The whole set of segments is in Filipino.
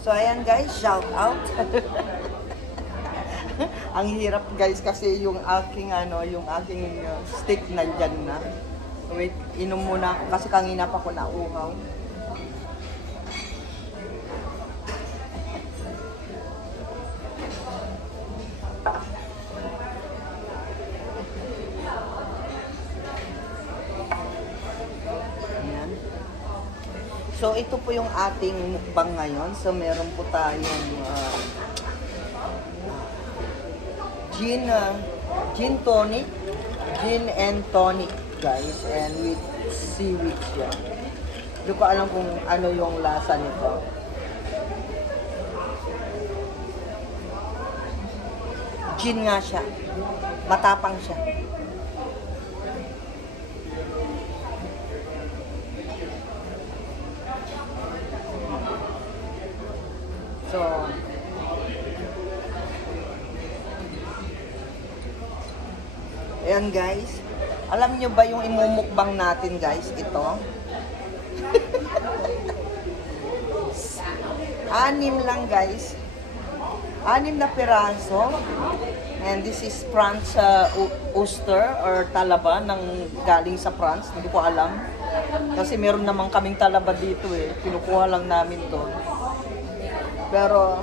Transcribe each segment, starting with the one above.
So, ayan guys, shout out. Ang hirap guys kasi yung aking steak nandyan na. Wait, inom muna ako kasi kanina pa ko nauhaw. Ayan. So, ito po yung ating mukbang ngayon. So, meron po tayong gin tonic, gin and tonic guys, and with seaweed siya. Hindi ko alam kung ano yung lasa nito. Gin nga siya. Matapang siya. So, ayan guys. Alam nyo ba yung imumukbang natin guys? Ito. 6 lang guys. 6 na piraso. And this is France oyster or talaba ng galing sa France. Hindi ko alam. Kasi meron naman kaming talaba dito eh. Kinukuha lang namin to. Pero,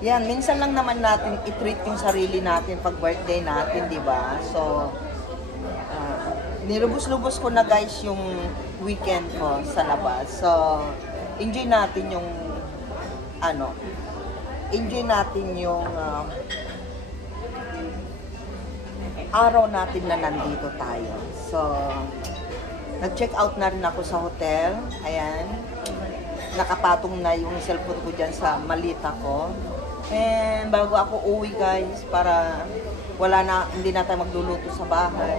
yan, minsan lang naman natin i-treat yung sarili natin pag birthday natin, di ba? So, nilubos-lubos ko na guys yung weekend ko sa labas. So, enjoy natin yung, enjoy natin yung araw natin na nandito tayo. So, nag-check out na rin ako sa hotel. Ayan. Nakapatong na yung cellphone ko dyan sa malita ko. And bago ako uwi guys, para hindi na tayo magluluto sa bahay.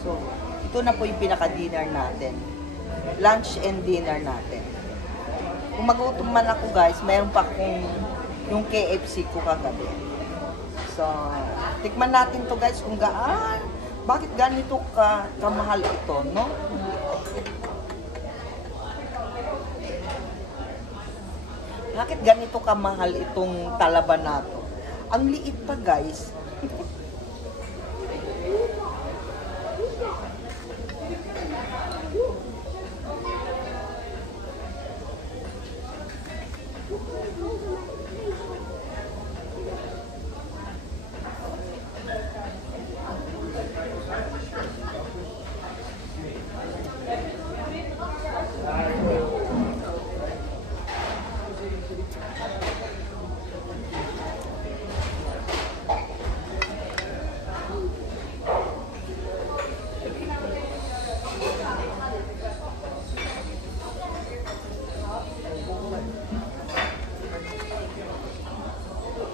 So, ito na po yung pinaka-dinner natin. Lunch and dinner natin. Kung magutom man ako guys, mayroon pa akong yung KFC ko kagabi. So, tikman natin to guys kung bakit ganito kamahal ito, no? Bakit ganito kamahal itong talaba na to? Ang liit pa guys.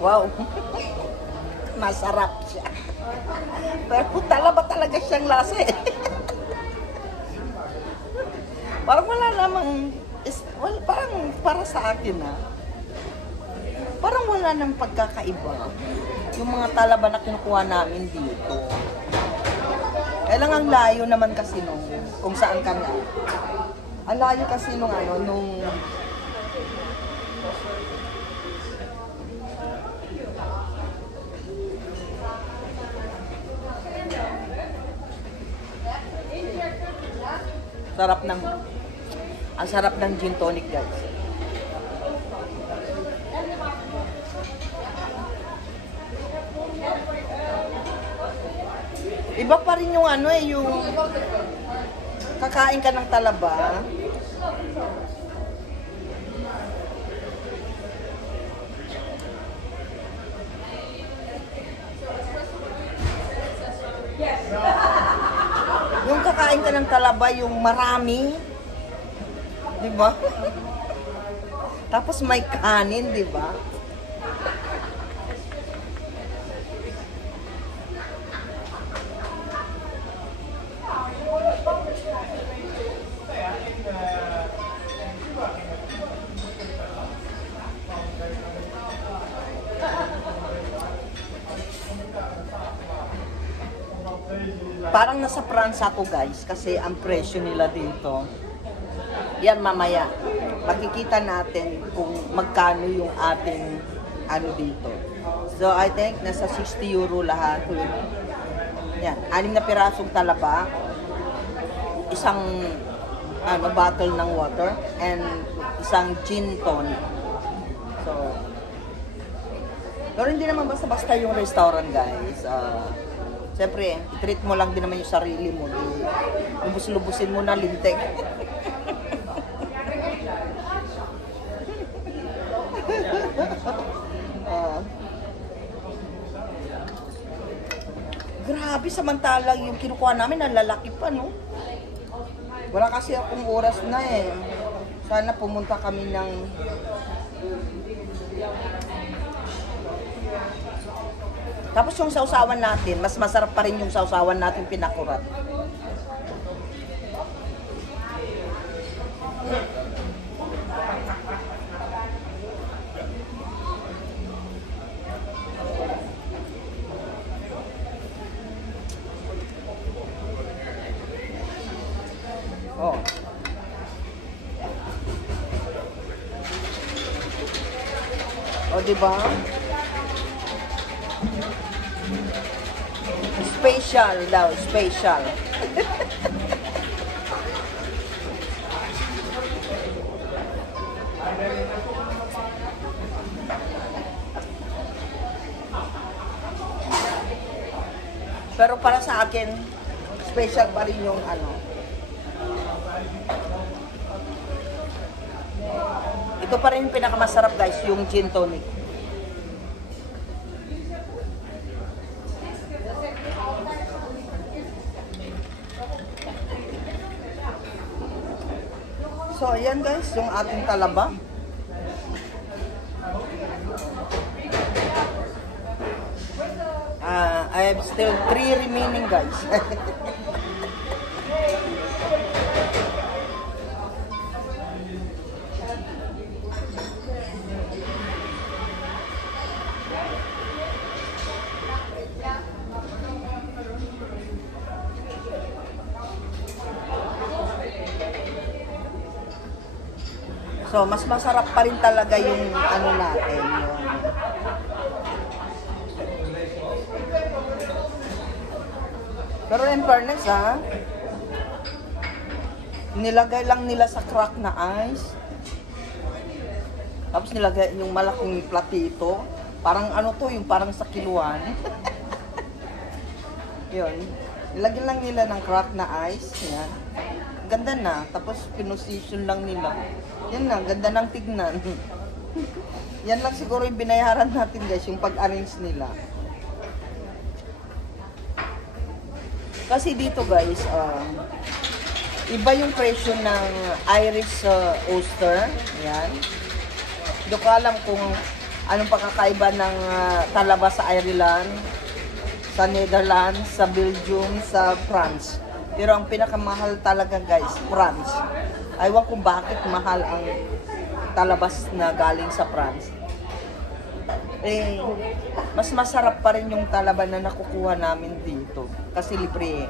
Wow. Masarap siya. Pero talaba talaga siyang lasa eh. Parang wala namang, parang para sa akin parang wala nang pagkakaiba yung mga talaba na kinukuha namin dito. Kailangan layo naman kasi nung kung saan kami. Ang layo kasi nung ang sarap ng gin tonic guys. Iba pa rin yung yung kakain ka ng talaba. Yung kakain ka ng talaba, yung marami. Diba? Tapos may kanin, diba? Parang nasa France ako guys kasi ang presyo nila dito Yan mamaya. Makikita natin kung magkano yung ating ano dito. So I think nasa 60 euro lahat. Yan, 6 na pirasong talaba, isang bottle ng water, and isang gin tonic. So, pero hindi naman basta-basta yung restaurant, guys. Siyempre, i-treat mo lang din naman yung sarili mo. Lubus-lubusin mo na lintik. Grabe, samantalang yung kinukuha namin, nalalaki pa, no? Wala kasi akong oras na eh. Sana pumunta kami ng... Tapos yung sausawan natin, mas masarap pa rin yung sausawan natin pinakurat. Oh. O, diba? Special daw, special. Pero para sa akin, special pa rin yung ano. Ito pa rin yung pinakamasarap, guys, yung gin tonic. So, ayan, guys, yung ating talaba. I have still 3 remaining, guys. So, mas masarap pa rin talaga yung ano natin, yung... Pero in fairness, nilagay lang nila sa crack na ice. Tapos nilagay yung malaking platito. Parang ano to, yung parang sa kiluan. Yun. Nilagyan lang nila ng crack na ice. Yan. Ganda na. Tapos pinosisyon lang nila. Yan na, ganda ng tignan. Yan lang siguro yung binayaran natin, guys, yung pag-arrange nila. Kasi dito, guys, iba yung presyo ng Irish oyster. Yan. Hindi ko alam kung anong pakakaiba ng talaba sa Ireland, sa Netherlands, sa Belgium, sa France. Pero ang pinakamahal talaga, guys, France. Aywan kung bakit mahal ang talabas na galing sa France. Eh, mas masarap pa rin yung talaba na nakukuha namin dito. Kasi libre eh.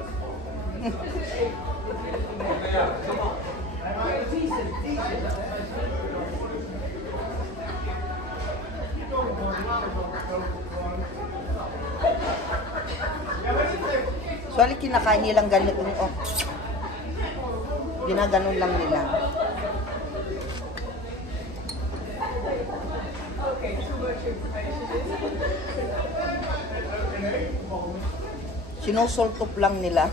So, kinakain nilang ganito. Oh. Ginaganon lang nila. Sinusultup lang nila.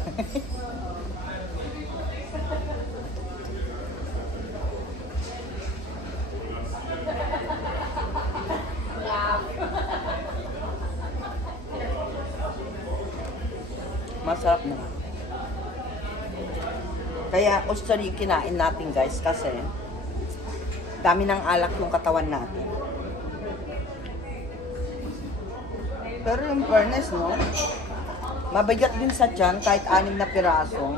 Masarap na. Kaya oyster yung kinain natin, guys, kasi dami ng alak yung katawan natin. Pero yung fairness, no? Mabigat din sa tiyan kahit 6 na piraso.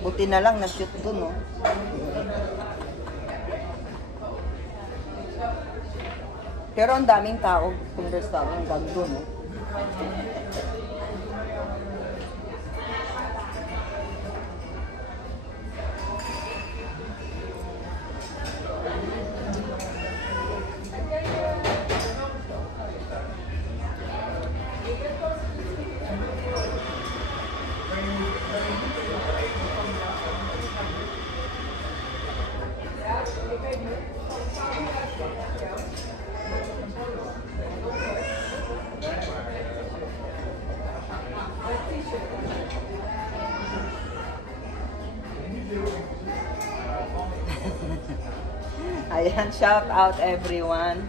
Buti buti na lang na-shoot dun, no? Pero ang daming tao kung restaurant hanggang dun, no? Ayan, shout out everyone.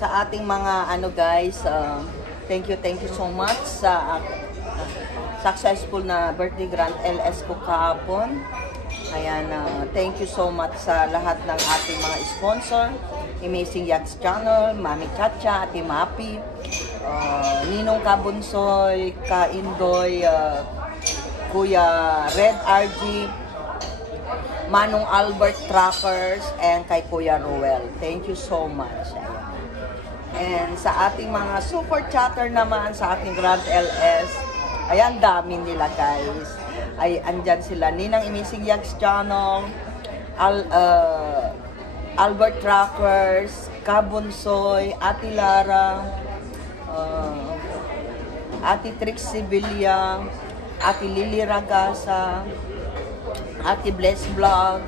Sa ating mga guys, thank you so much sa successful na birthday grand LS ko kahapon. Ayan, thank you so much sa lahat ng ating mga sponsor. Amazing Yachts Channel, Mami Chacha, Ate Mapi, Ninong Kabunsoy, Kaindoy, Kuya Red RG, Manong Albert Trackers, and kay Kuya Ruel. Thank you so much. Ayan. And sa ating mga super chatter naman, sa ating Grand LS, ayan, dami nila guys. Ay, andyan sila. Ninang Amazing Yachts Channel, Albert Trackers, Kabunsoy, Ate Lara, Ate Trixie Villa, Ate Lily Ragasa, Ate Bless Vlog.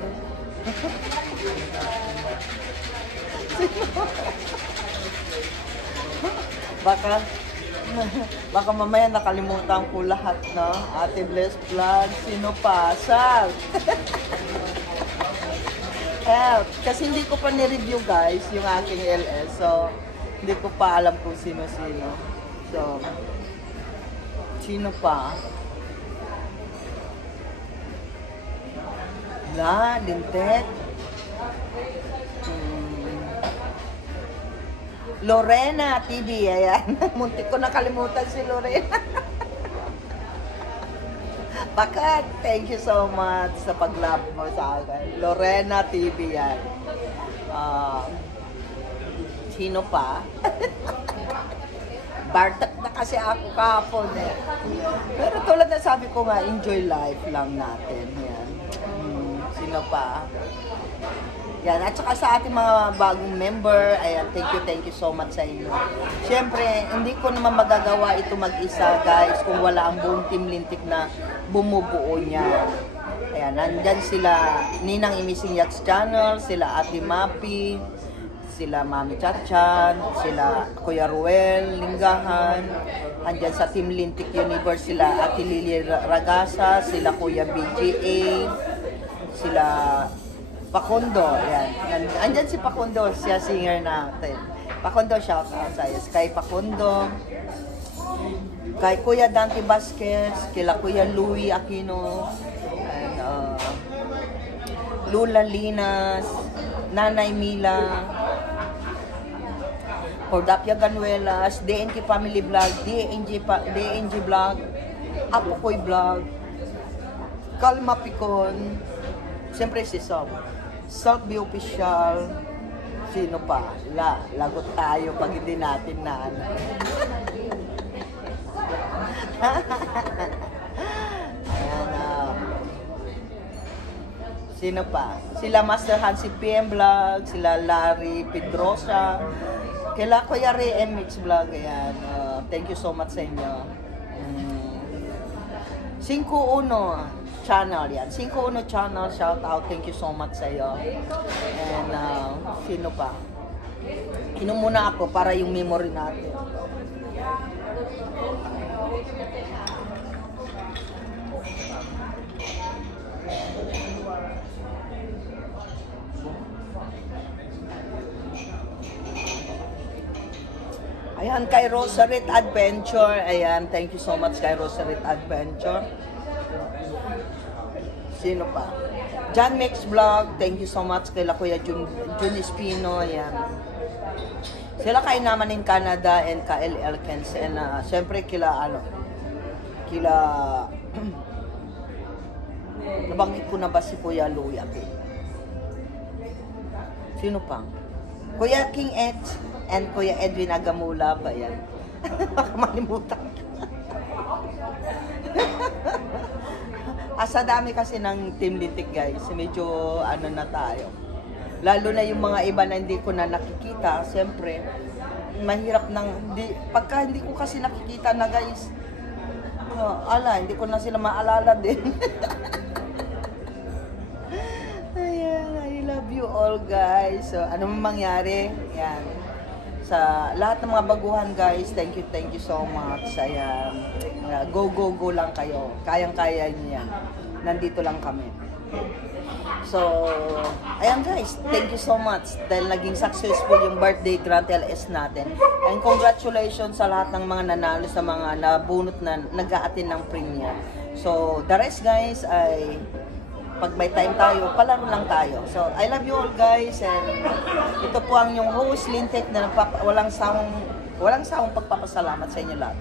baka mamaya nakalimutan ko lahat, no? Ate Bless Vlog, sino pa? Sal. Help. Kasi hindi ko pa ni-review guys yung aking LS. So, hindi ko pa alam kung sino-sino. So, sino pa? Lintet. Lorena TV, ayan. Muntik ko nakalimutan si Lorena. Bakit? Thank you so much sa pag-love mo sa akin. Lorena TV yan. Sino pa? Bartak na kasi ako kahapon eh. Pero tulad na sabi ko nga, enjoy life lang natin. Yan. Sino pa? Yan. At saka sa ating mga bagong member, ayan, thank you so much sa inyo. Siyempre, hindi ko naman magagawa ito mag-isa, guys, kung wala ang buong Team Lintik na bumubuo niya. Ayan, nandyan sila, Ninang Amazing Yachts Channel, sila Ate Mapi, sila Mami Chachan, sila Kuya Ruel, Linggahan, andyan sa Team Lintik Universe, sila Ate Lily Ragasa, sila Kuya BGA, sila Pakundo, ayan. Andyan si Pakundo, siya singer natin. Pakundo, shout out sa iyo. Kay Pakundo, kay Kuya Dante Vasquez, kila Kuya Louie Aquino, and Lula Linas, Nanay Mila, Cordapia Ganuelas, DNK Family Vlog, DNG Vlog, Apokoy Vlog, Kalma Picon, siyempre si Salt Be Official, sino pa? Lagot tayo pag hindi natin na ano. Ayan, sino pa? Sila Master Hansi PM Vlog, sila Larry Pedrosa, kila Kuya Ray MX Vlog, ayan. Thank you so much sa inyo. 5-1 channel yan. 5-1 channel, shout out. Thank you so much sa iyo. And sino pa? Inom muna ako para yung memory natin. Ayan, kay Rosarit Adventure. Ayan, thank you so much kay Rosarit Adventure. Sino pa? John Mix Vlog, thank you so much kay Kuya Jun Espino, ayan. Sila kay naman in Canada and ka LL Kens, and Nabanggit ko na ba si Kuya Luya King? Sino pang? Kuya King Edge and Kuya Edwin Agamula ba yan? Baka malimutan. Asa dami kasi ng Team Lintik guys, medyo ano na tayo. Lalo na yung mga iba na hindi ko na nakikita, siyempre, mahirap nang, pagka hindi ko kasi nakikita na guys, hindi ko na sila maalala din. Ayan, I love you all guys. So, ano man mangyari, yan. Sa lahat ng mga baguhan guys, thank you so much. Ayan, go lang kayo. Kayang-kaya niyo yan. Nandito lang kami. So, ayan guys, thank you so much dahil naging successful yung birthday Grand LS natin. And congratulations sa lahat ng mga nanalo sa mga nabunot na nag-a-attend ng premiere. So, the rest guys ay pag may time tayo, palaro lang tayo. So, I love you all guys and ito po ang yung host Lintik na walang sawang pagpapasalamat sa inyo lahat.